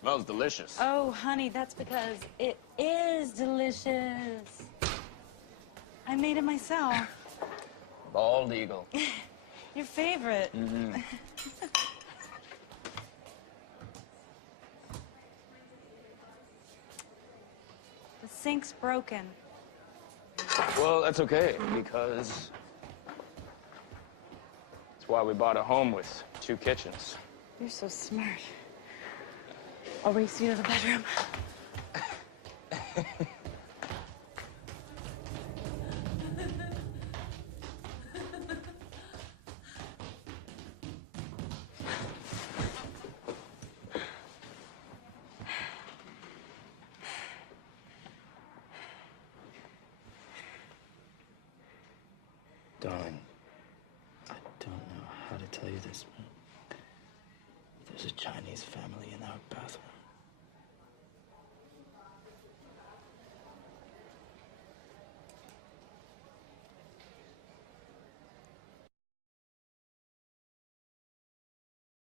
Smells delicious. Oh, honey, that's because it is delicious. I made it myself. Bald eagle. Your favorite. Mm-hmm. The sink's broken. Well, that's okay, because that's why we bought a home with 2 kitchens. You're so smart. I'll race you to the bedroom. Darling, I don't know how to tell you this, but there's a Chinese family in our bathroom.